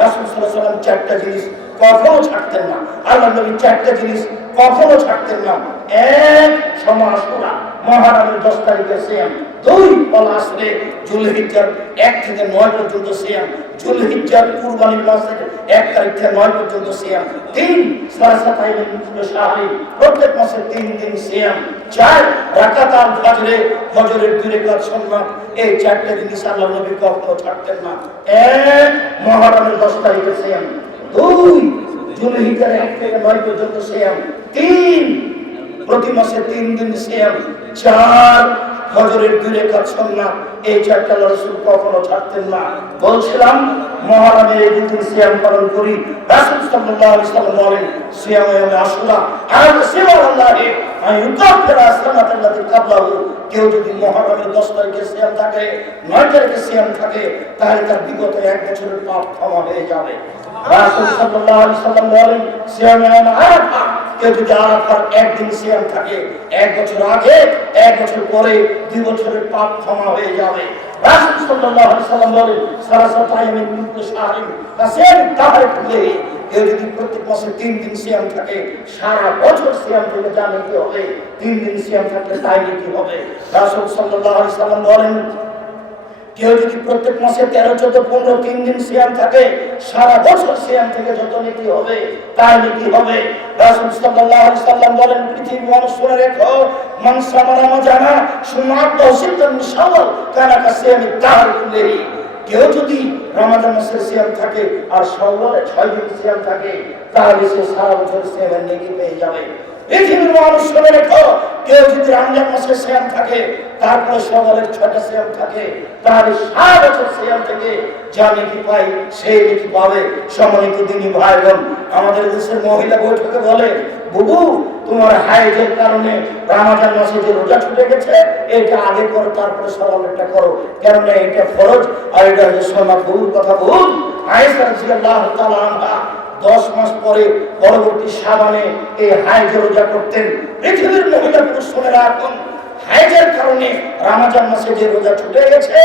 রাসূল সাল্লাল্লাহু আলাইহি ওয়াসাল্লাম চারটা জিনিস কখনো ছাড়তেন না। আল্লাহ নবী চারটা জিনিস কখনো ছাড়তেন না। এক, সমাজ করা, মুহররমের 10 তারিখে সিয়াম। 2, আসরে যুলহিজ্জার 1 থেকে 9 পর্যন্ত সিয়াম। যুলহিজ্জার কুরবানির মাসের 1 তারিখ থেকে 9 পর্যন্ত সিয়াম। 3, সালাসাতাইমিন শাহরি, প্রত্যেক মাসে 3 দিন সিয়াম। 4, রাকাত আল ফজরে, ফজরের 2 রাকাত সুন্নাত। এই চারটা জিনিস আল্লাহ নবী কখনো ছাড়তেন না। 1, মুহররমের 10 তারিখে সিয়াম। 2, যুলহিজ্জার 1 থেকে 9 পর্যন্ত সিয়াম। 3, প্রতি মাসে 3 দিন সিয়াম। 4, ফজরের 2 রাকাত সুন্নাত। এই চারটা রাসূল কখনো ছাড়তেন না। বলছিলাম মুহররমের এই দিন সিয়াম পালন করি। রাসূল সাল্লাল্লাহু আলাইহি ওয়াসাল্লাম বলেন, সিয়ামে আশুরা আর সিয়ামুল্লাহি আইয়ুকাফির আসনাতাল্লাতী কাবলাহু। কেউ যদি মুহররমের 10 তারিখে সিয়াম থাকে, 9 তারিখে সিয়াম থাকে, তাহলে তার বিগত 1 বছরের পাপ ক্ষমা হয়ে যাবে। রাসূল সাল্লাল্লাহু আলাইহি ওয়াসাল্লাম বলেন, সিয়ামে আরাফা, কেউ যদি আরাফার একদিন সিয়াম থাকে, 1 বছর আগে, 1 বছর পরে 2 বছরের পাপ ক্ষমা হয়ে যাবে। রাসূল সাল্লাল্লাহু আলাইহি ওয়াসাল্লাম বলেন, সালাসাতাইমিন কুল্লি শাহরিন কাসিয়াম তাহরিকুল্লাহি। কেউ যদি প্রত্যেক মাসে 3 দিন সিয়াম থাকে, সারা বছর সিয়াম থেকে জানে কি হবে? 3 দিন সিয়াম থাকলে তাই কি হবে? রাসূল সাল্লাল্লাহু আলাইহি ওয়াসাল্লাম বলেন, কেউ যদি প্রত্যেক মাসে 13, 14, 15 3 দিন সিয়াম থাকে, সারা বছর সিয়াম থেকে যত নীতি হবে তাই নীতি হবে। রাসূল সাল্লাল্লাহু আলাইহি ওয়াসাল্লাম বলেন, পৃথিবীর মানুষ শুনে রেখো, মান সামা রমাজানা সুন্নাত তাওসিতান শাওয়াল কানা কাসিয়ামি তাহরিকুল্লাহি। কেউ যদি রমাদান মাসের সিয়াম থাকে আর শাওয়ালে 6 দিন সিয়াম থাকে, তাহলে সে সারা বছর সিয়ামের নেকি পেয়ে যাবে। পৃথিবীর মানুষ শুনে রেখো, কেউ যদি রমজান মাসে সিয়াম থাকে, তারপরে শাওয়ালের 6টা সিয়াম থাকে, তাহলে সারা বছর সিয়াম থেকে যা নেকি পাই সেই নেকি পাবে। সম্মানিত দিনী ভাই বোন, আমাদের দেশের মহিলা বৈঠকে বলে, বুবু তোমার হাইজের কারণে রমজান মাসে যে রোজা ছুটে গেছে, এটা আগে করো, তারপরে শাওয়ালটা করো, কারণ এটা ফরজ আর এটা হচ্ছে সুন্নাত। বুবুর কথা ভুল। আয়েশা রাদিয়াল্লাহু তাআলা আনহা 10 মাস পরে পরবর্তী শাবানে এই হাইজের রোজা করতেন। পৃথিবীর মহিলা পুরুষ শুনে রাখুন, হাইজের কারণে রমজান মাসে যে রোজা ছুটে গেছে,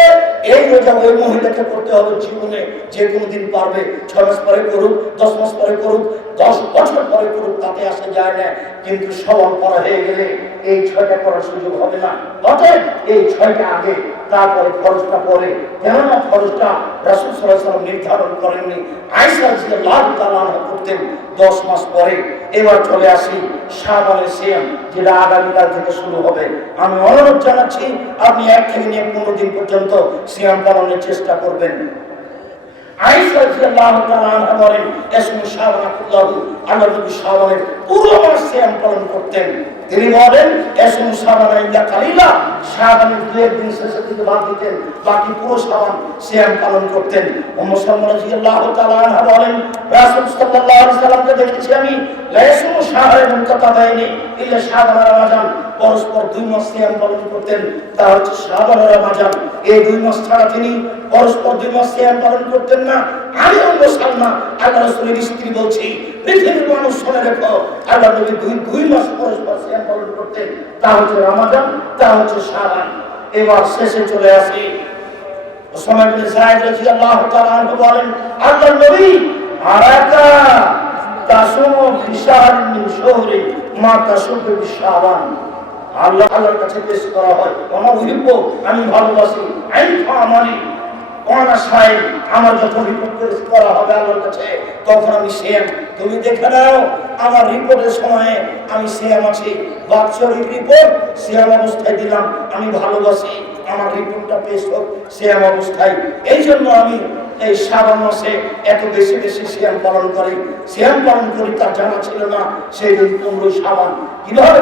এই রোজা ওই মহিলাকে করতে হবে জীবনে যে কোনো দিন পারবে। 6 মাস পরে করুক, 10 মাস পরে করুক, 10 বছর পরে করুক, তাতে আসে যায় না। কিন্তু শাওয়াল পড়া হয়ে গেলে এই 6টা করার সুযোগ হবে না। অতএব এই 6টা আগে, তারপরে ফরজটা পরে। কেননা ফরজটা রাসূল সাল্লাল্লাহু আলাইহি ওয়াসাল্লাম নির্ধারণ করেননি। আয়েশা রাদিয়াল্লাহু তাআলা আনহা করতেন 10 মাস পরে। এবার চলে আসি শাবানের সিয়াম, যেটা আগামীকাল থেকে শুরু হবে। আমি অনুরোধ জানাচ্ছি, আপনি 1 থেকে নিয়ে 15 দিন পর্যন্ত সিয়াম পালনের চেষ্টা করবেন। আয়েশা রাদিয়াল্লাহু তাআলা আনহা বলেন, ইসমু শাবান কুল্লাহু, আল্লাহ নবী শাবানের পুরো মাস সিয়াম পালন করতেন। তিনি বলেন, ইসমু শাবান ইল্লা কালিলা, শাবানের 2 দিন শেষের দিকে বাদ দিতেন, বাকি পুরো শাবান সিয়াম পালন করতেন। উম্মু সালমা রাদিয়াল্লাহু তাআলা আনহা বলেন, রাসূল সাল্লাল্লাহু আলাইহি ওয়াসাল্লামকে দেখেছি আমি, লা ইসমু শাহরাইন মুতাতাবাইনি ইল্লা শাবান আর রমাদান, পরস্পর 2 মাস সিয়াম পালন করতেন, তা হচ্ছে শাবান আর রমাদান। এই 2 মাস ছাড়া তিনি পরস্পর 2 মাস সিয়াম পালন করতেন না। আমি উম্মু সালমা আল্লাহ রাসূলের স্ত্রী বলছি, পৃথিবীর মানুষ শুনে রেখো, আল্লাহ নবী 2 মাস পরস্পর সিয়াম পালন করতেন, তা হচ্ছে রমাদান, তা হচ্ছে শাবান। এবার শেষে চলে আসি। উসামা ইবনে যায়েদ রাদিয়াল্লাহু তাআলা আনহু বলেন, আল্লাহ নবী আরাকা তাসুমু ফি শাহরিন মিন শুহরি মা তাসুমু ফি শাবান। আল্লাহর কাছে পেশ করা হয়, আমি ভালোবাসি, আমার যখন রিপোর্ট পেশ করা হবে আল্লাহর কাছে, তখন আমি সিয়াম। তুমি দেখে নাও আমার রিপোর্টের সময়ে আমি সিয়াম আছি। বাৎসরিক রিপোর্ট সিয়াম অবস্থায় দিলাম, আমি ভালোবাসি আমার রিপোর্টটা পেশ হোক সিয়াম অবস্থায়। এই জন্য আমি এই শাবান মাসে এত বেশি বেশি সিয়াম পালন করি। সিয়াম পালন করি তার জানা ছিল না সেই দিন 15 শাবান। কিভাবে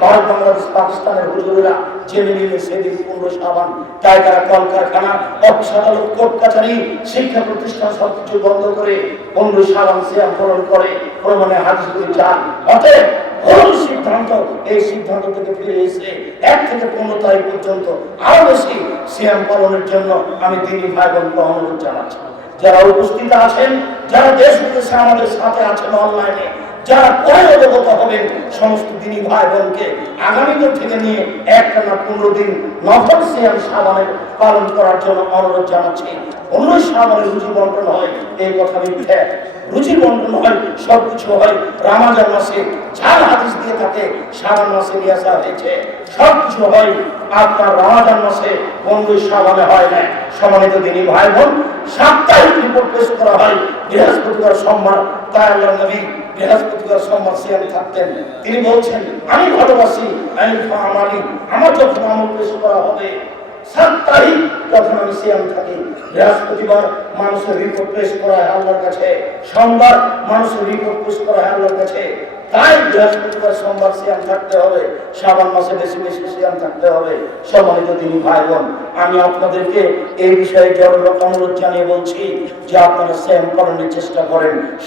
ভারত, বাংলাদেশ, পাকিস্তানের হুজুরেরা জেনে নিলে সেদিন 15 শাবান। তাই তারা কলকারখানা, অফিস আদালত, কোর্ট কাছারি, শিক্ষা প্রতিষ্ঠান সবকিছু বন্ধ করে 15 শাবান সিয়াম পালন করে। প্রমাণে হাদিস চান। অতএব ভুল সিদ্ধান্ত, এই সিদ্ধান্ত থেকে ফিরে এসে 1 থেকে 15 তারিখ পর্যন্ত আরো বেশি সিয়াম পালনের জন্য আমি দিনী ভাই বোনকে অনুরোধ জানাচ্ছি। যারা উপস্থিত আছেন, যারা দেশ বিদেশে আমাদের সাথে আছেন অনলাইনে, যারা পরে অবগত হবেন সমস্ত দিনী ভাই বোনকে আগামীকাল থেকে নিয়ে একটানা 15 দিন নফল সিয়াম শাবানের পালন করার জন্য অনুরোধ জানাচ্ছি। অন্য শাবানের রুজি বন্টন হয় এই কথা মিথ্যা। রুজি বন্টন হয়, সবকিছু হয় রমাজান মাসে। যার হাদিস দিয়ে থাকে শাবান মাসে নিয়ে আসা হয়েছে, সবকিছু হয় আপনার রমাজান মাসে, 15 শাবানে হয় না। সম্মানিত দিনী ভাই বোন, সাপ্তাহিক রিপোর্ট পেশ করা হয় বৃহস্পতিবার সোমবার। তাই আল্লাহর নবী বৃহস্পতিবার সোমবার সিয়াম থাকতেন। তিনি বলছেন, আমি ভালোবাসি আমার যখন আমল পেশ করা হবে 7 তারিখ তখন আমি সিয়াম থাকি। বৃহস্পতিবার মানুষের রিপোর্ট পেশ করা হয় আল্লাহর কাছে, সোমবার মানুষের রিপোর্ট পেশ করা হয় আল্লাহর কাছে। তাই বৃহস্পতিবার সোমবার সিয়াম থাকতে হবে, শাবান মাসে বেশি বেশি সিয়াম থাকতে হবে। সম্মানিত দিনী ভাই বোন, আমি আপনাদেরকে এই বিষয়ে জরুরি অনুরোধ জানিয়ে বলছি যে আপনারা সিয়াম পালনের চেষ্টা করেন।